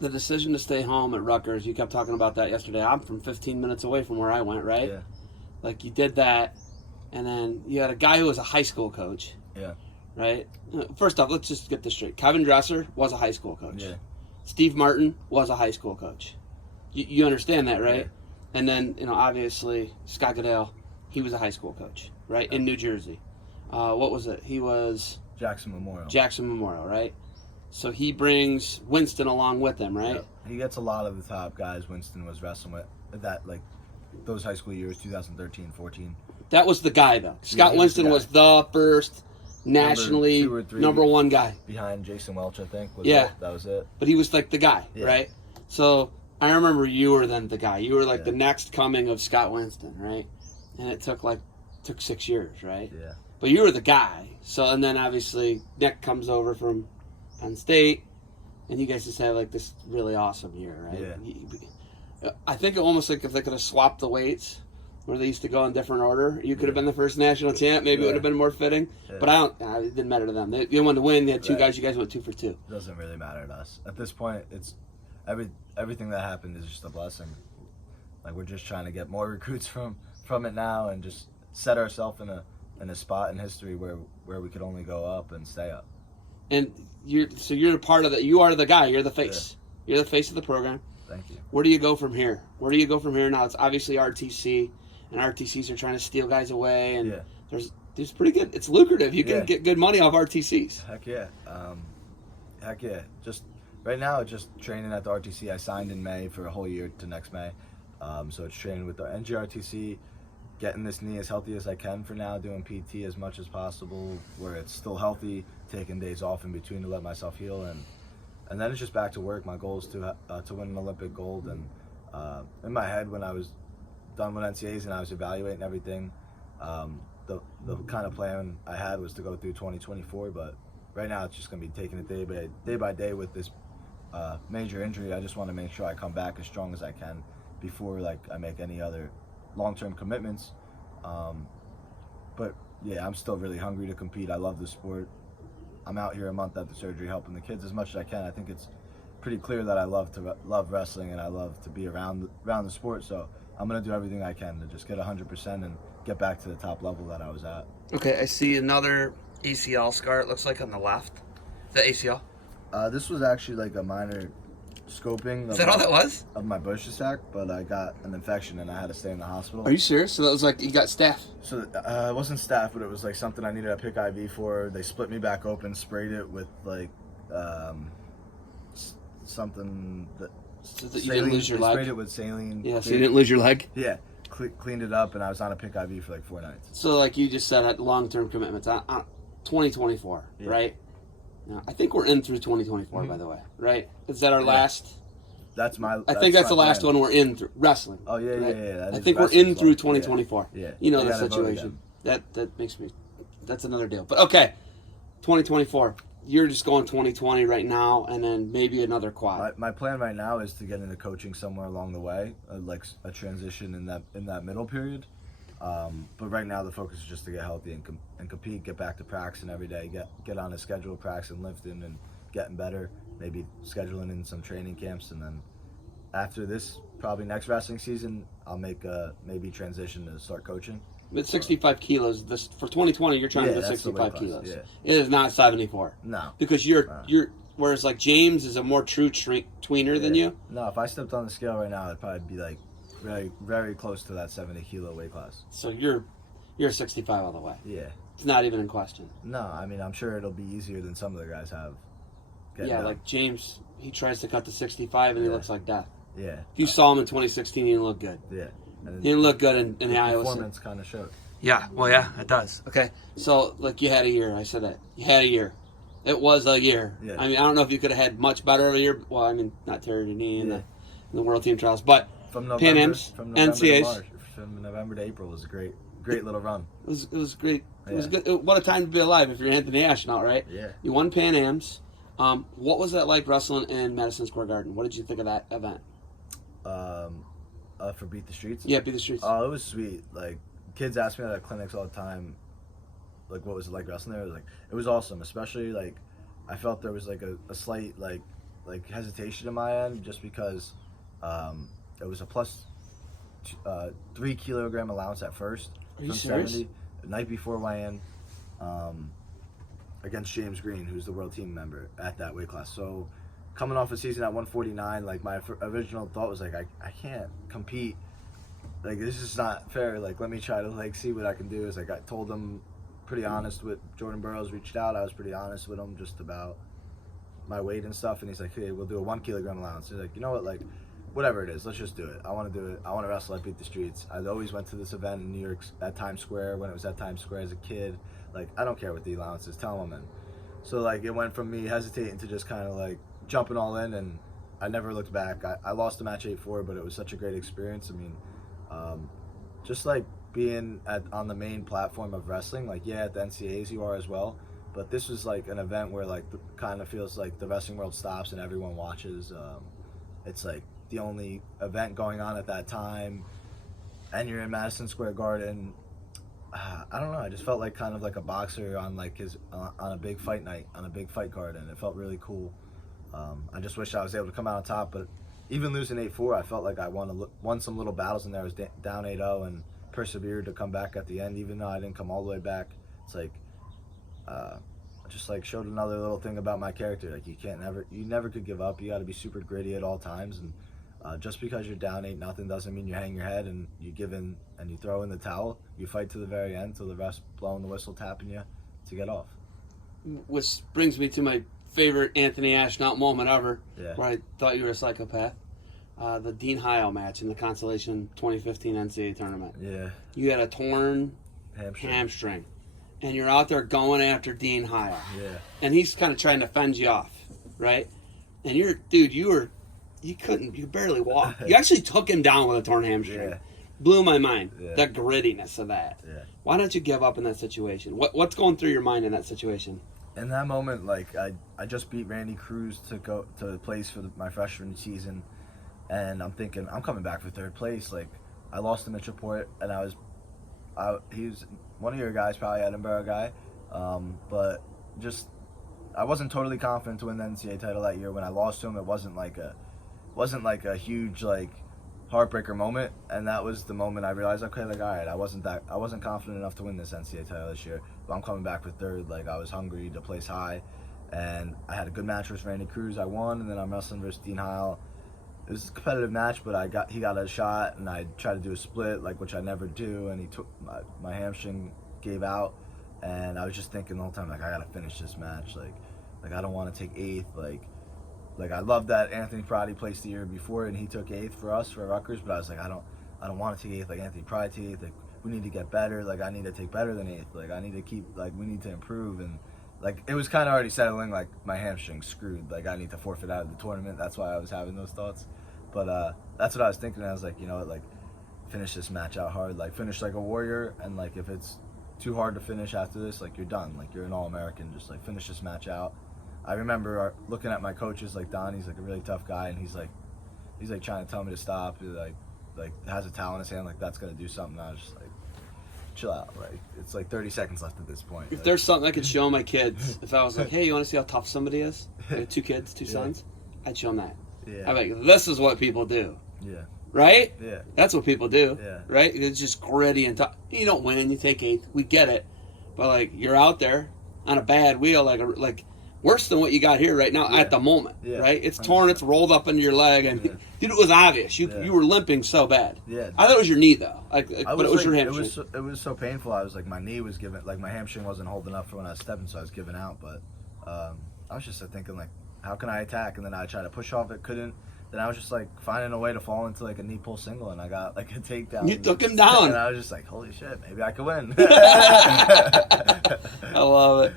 the decision to stay home at Rutgers, you kept talking about that yesterday. I'm from 15 minutes away from where I went, right? Yeah. Like, you did that, and then you had a guy who was a high school coach. Yeah. Right? First off, let's just get this straight. Kevin Dresser was a high school coach. Yeah. Steve Martin was a high school coach. You understand that, right? Yeah. And then, obviously, Scott Goodale, he was a high school coach, right, in New Jersey. What was it? He was... Jackson Memorial. Jackson Memorial, right? So he brings Winston along with him, right? Yeah. He gets a lot of the top guys Winston was wrestling with. Those high school years, 2013, 14. That was the guy, though. Scott Winston was the first nationally number one guy. Behind Jason Welch, I think. That was it. But he was like the guy, right? So I remember you were then the guy. You were like the next coming of Scott Winston, right? And it took 6 years, right? Yeah. But you were the guy. So, and then obviously Nick comes over from Penn State, and you guys just have this really awesome year, right? Yeah. I think it almost like if they could have swapped the weights, where they used to go in different order, you could have been the first national champ. Maybe it would have been more fitting. Yeah. But it didn't matter to them. They wanted to win. They had two guys. You guys went 2 for 2. It doesn't really matter to us. At this point, it's everything that happened is just a blessing. We're just trying to get more recruits from it now and just set ourselves in a spot in history where we could only go up and stay up. And you're a part of that. You are the guy. You're the face. Yeah. You're the face of the program. Thank you. Where do you go from here? Now? It's obviously RTC. And RTCs are trying to steal guys away, and there's pretty good. It's lucrative. You can get good money off RTCs. Heck yeah. Just right now, just training at the RTC. I signed in May for a whole year to next May, so it's training with the NGRTC, getting this knee as healthy as I can for now, doing PT as much as possible where it's still healthy, taking days off in between to let myself heal, and then it's just back to work. My goal is to win an Olympic gold, and in my head when I was done with NCAAs and I was evaluating everything, the kind of plan I had was to go through 2024, but right now it's just going to be taking it day by day with this major injury. I just want to make sure I come back as strong as I can before I make any other long-term commitments. But yeah, I'm still really hungry to compete. I love the sport. I'm out here a month after surgery helping the kids as much as I can. I think it's pretty clear that I love wrestling and I love to be around the sport, so I'm going to do everything I can to just get 100% and get back to the top level that I was at. Okay, I see another ACL scar, it looks like, on the left. Is that ACL? This was actually a minor scoping. Is that all that was? Of my Bushy sac, but I got an infection and I had to stay in the hospital. Are you serious? So that was you got staph? So it wasn't staph, but it was something I needed a PICC IV for. They split me back open, sprayed it with something that... So that you didn't lose your leg? Sprayed it with saline. Yeah, so you didn't lose your leg? Yeah. Cleaned it up, and I was on a PICC IV for 4 nights. So you just said long-term commitments on 2024, right? Now, I think we're in through 2024, by the way, right? Is that our last? I think that's the last one we're in through wrestling. Oh yeah, right? yeah. I think we're in through 2024. Yeah. You know the situation. That makes me. That's another deal. But okay, 2024. You're just going 2020 right now, and then maybe another quad. My plan right now is to get into coaching somewhere along the way, a transition in that middle period. But right now the focus is just to get healthy and compete, get back to practicing every day, get on a schedule of practicing, lifting, and getting better. Maybe scheduling in some training camps, and then after this, probably next wrestling season, I'll make maybe transition to start coaching. With 65 kilos, for 2020, you're trying to do 65 kilos. Yeah. It is not 74. No. Because you're whereas James is a more true tweener than you. No, if I stepped on the scale right now, it'd probably be very, very close to that 70 kilo weight class. So you're 65 all the way. Yeah. It's not even in question. No, I mean, I'm sure it'll be easier than some of the guys have. Yeah, James, he tries to cut to 65 and he looks like death. Yeah. If you saw him in 2016, he didn't look good. Yeah. He didn't look good in the Iowa. Performance kind of showed. Yeah, well, yeah, it does. Okay, so you had a year. I said that you had a year. It was a year. Yeah. I mean, I don't know if you could have had much better of a year. Well, I mean, not Terry Denis in the World Team Trials, but from November, Pan Am's, from November NCAAs, to March, from November to April was a great little run. It was great. It was good. What a time to be alive if you're Anthony Ashnault, right? Yeah. You won Pan Am's. What was that like wrestling in Madison Square Garden? What did you think of that event? For Beat the Streets? Yeah, Beat the Streets. Oh, it was sweet. Kids ask me at clinics all the time, what was it like wrestling there? It was awesome, especially I felt there was a slight like hesitation in my end, just because it was a plus 3 kilogram allowance at first. Are you serious? 70 the night before weigh-in, against James Green, who's the world team member at that weight class. So coming off a season at 149, like my original thought was like, I can't compete. Like, this is not fair. Like, let me try to like see what I can do. Is like I told him, pretty honest with Jordan Burroughs reached out. I was pretty honest with him just about my weight and stuff, and he's like, hey, we'll do a 1 kilogram allowance. He's like, you know what, like, whatever it is, let's just do it. I want to do it. I want to wrestle. I beat the streets. I always went to this event in New York at Times Square when it was at Times Square as a kid. Like, I don't care what the allowance is. Tell them I'm in. So like it went from me hesitating to just kind of like jumping all in, and I never looked back. I lost the match 8-4, but it was such a great experience. I mean, just like being on the main platform of wrestling, like at the NCAAs you are as well, but this was like an event where like kind of feels like the wrestling world stops and everyone watches. It's like the only event going on at that time, and you're in Madison Square Garden. I don't know. I just felt like kind of like a boxer on like on a big fight night, on a big fight card, and it felt really cool. I just wish I was able to come out on top, but even losing 8-4, I felt like I won some little battles in there. I was down 8-0 and persevered to come back at the end, even though I didn't come all the way back. It's like just like showed another little thing about my character. Like you never could give up. You got to be super gritty at all times, and just because you're down 8-0 doesn't mean you hang your head and you give in and you throw in the towel. You fight to the very end, till the refs blowing the whistle, tapping you to get off. Which brings me to my favorite Anthony Ashnault moment ever, where I thought you were a psychopath. The Dean Heil match in the Consolation 2015 NCAA tournament. Yeah. You had a torn hamstring, and you're out there going after Dean Heil. Yeah. And he's kind of trying to fend you off, right? And you barely walk. You actually took him down with a torn hamstring. Yeah. Blew my mind. Yeah. The grittiness of that. Yeah. Why don't you give up in that situation? What's going through your mind in that situation? In that moment, like I just beat Randy Cruz to go to place for my freshman season, and I'm thinking I'm coming back for third place. Like I lost to Mitchellport, and he was one of your guys, probably Edinburgh guy, but just I wasn't totally confident to win the NCAA title that year. When I lost to him, it wasn't like a huge like heartbreaker moment, and that was the moment I realized, okay, like, all right, I wasn't confident enough to win this NCAA title this year, but I'm coming back for third. Like I was hungry to place high, and I had a good match with Randy Cruz. I won, and then I'm wrestling versus Dean Heil. It was a competitive match, but he got a shot, and I tried to do a split, like, which I never do, and he took my hamstring gave out, and I was just thinking the whole time, like, I gotta finish this match, like I don't want to take eighth, like I love that Anthony Prati placed the year before, and he took eighth for us for Rutgers, but I was like, I don't want to take eighth like Anthony Prati took eighth. Like we need to get better. Like I need to take better than eighth. Like I need to keep, like we need to improve, and like it was kind of already settling. Like my hamstring's screwed. Like I need to forfeit out of the tournament. That's why I was having those thoughts. But that's what I was thinking. I was like, you know what, like finish this match out hard. Like finish like a warrior, and like if it's too hard to finish after this, like you're done. Like you're an All-American. Just like finish this match out. I remember looking at my coaches, like Don, he's like a really tough guy, and he's like trying to tell me to stop. He like has a towel in his hand, like that's gonna do something. I was just like, chill out. Like it's like 30 seconds left at this point. If there's something I could show my kids, if I was like, hey, you want to see how tough somebody is? I have 2 kids, 2 sons. I'd show them that. Yeah. I'm like, this is what people do. Yeah. Right? Yeah. That's what people do. Yeah. Right? It's just gritty and tough. You don't win, you take eighth. We get it. But like you're out there on a bad wheel, like worse than what you got here right now at the moment, right? It's torn, it's rolled up into your leg, and dude, it was obvious. You were limping so bad. Yeah. I thought it was your knee though, but it was your hamstring. It was so painful. I was like, my knee was giving, like my hamstring wasn't holding up for when I was stepping, so I was giving out. But I was just thinking like, how can I attack? And then I tried to push off it, couldn't. Then I was just like finding a way to fall into like a knee pull single, and I got like a takedown. You took him down, and I was just like, holy shit, maybe I could win. I love it.